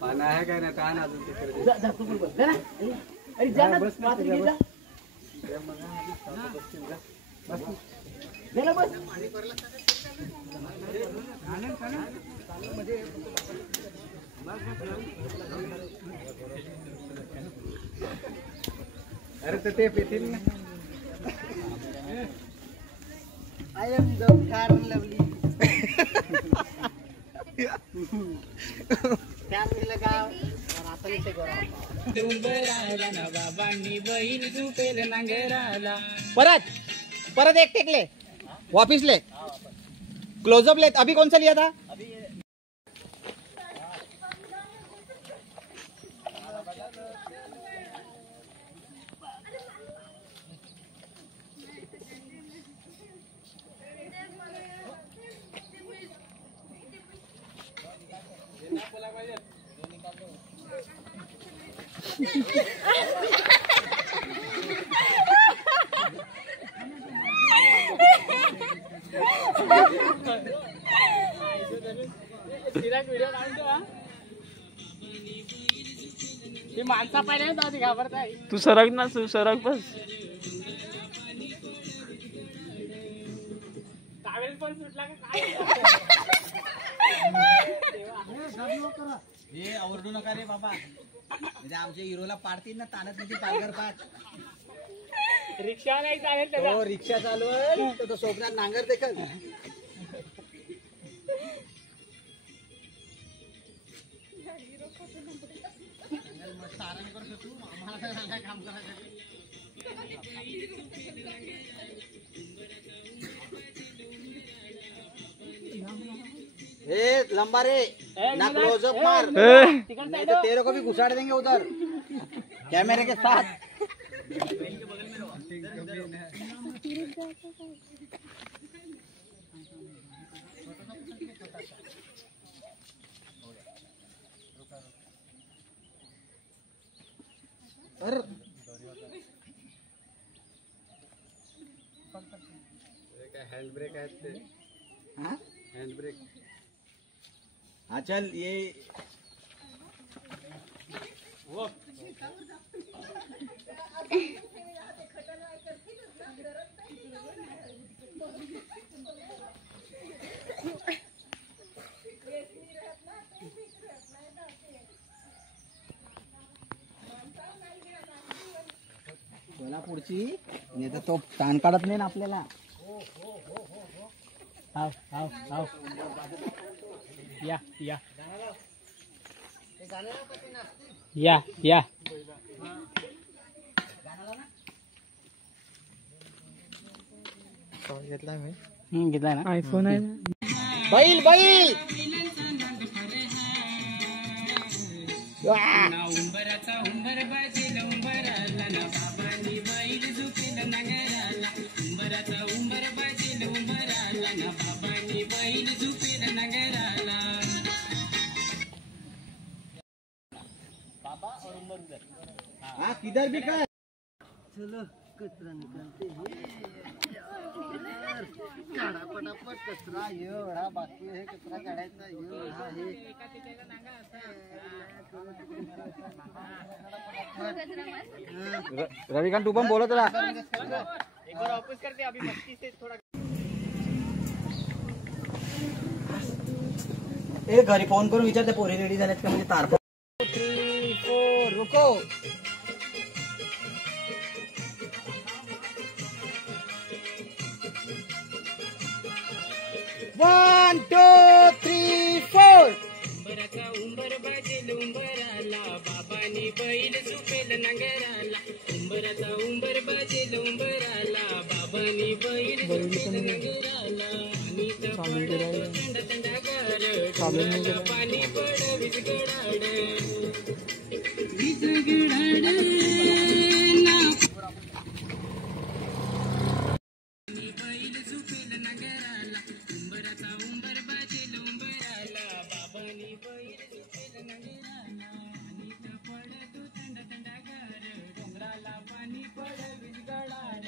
पाना आहे काय ना का ना अजून तिकडे अरे ते पेतील ना I am the fair and lovely. क्या मिलेगा गाव रात्री से गोरा डोंगराला ना बाबांनी बैल झुपेल नांगराला परत परत एक टेक ले वापिस ले क्लोजअप ले अभी कौन सा लिया था माणसा पाहिजे घाबरताय तू सरक ना तू सरक बस पण सुटला का काय हे आवरडू नका रे बाबा म्हणजे आमच्या हिरोला पाडतील ना तानत नाही पालघर पाठ रिक्षा नाही चालेल तो रिक्षा चालवल तर तो सोबणार नांगर देखल काम करायसाठी लंबा रे ना क्लोजअप मार नहीं तो तेरे को भी घुसाड़ देंगे उधर कैमरे के साथ हैंड ब्रेक है हैंड ब्रेक हाँ चल ये वो पुढची नाही तर तो ताण काढत नाही ना आपल्याला हाव हाव हाव या या या या घेतला मी घेतलाय ना आयफोन आहे बैल बैल उंबराचा उंबर बाजील उंबराला ना बाबांनी बैल झुकेल नांगराला उंबराचा उंबर बाजील उंबराला ना बाबांनी बैल झुकेल नांगराला बाबा और उंबर उधर हाँ किधर भी कर चलो कचरा निकालते हैं काढा पटापट कचरा एवढा बाकी आहे कचरा काढायचा एवढा आहे रविकांत तू पण बोलत राहा एक बार वापस करते अभी मस्ती से थोड़ा ए घरी फोन करून विचारते पोरी रेडी झाल्यात का म्हणजे तार 3 4 रुको 1 2 3 4 उंबराचा उंबर बाजेल उंबराला बाबांनी बैल झुपेल नांगराला उंबराचा उंबर बाजेल उंबराला बाबांनी बैल झुपेल नांगराला आणि थंड थंडगार डोंगराला पाणी पड विजगडाड बैल झुपेल नांगराला उंबराचा उंबर बाजेल उंबराला बाबांनी बैल झुपेल नांगराला आणि पडतो थंड थंडगार डोंगराला पाणी पड विजगडाड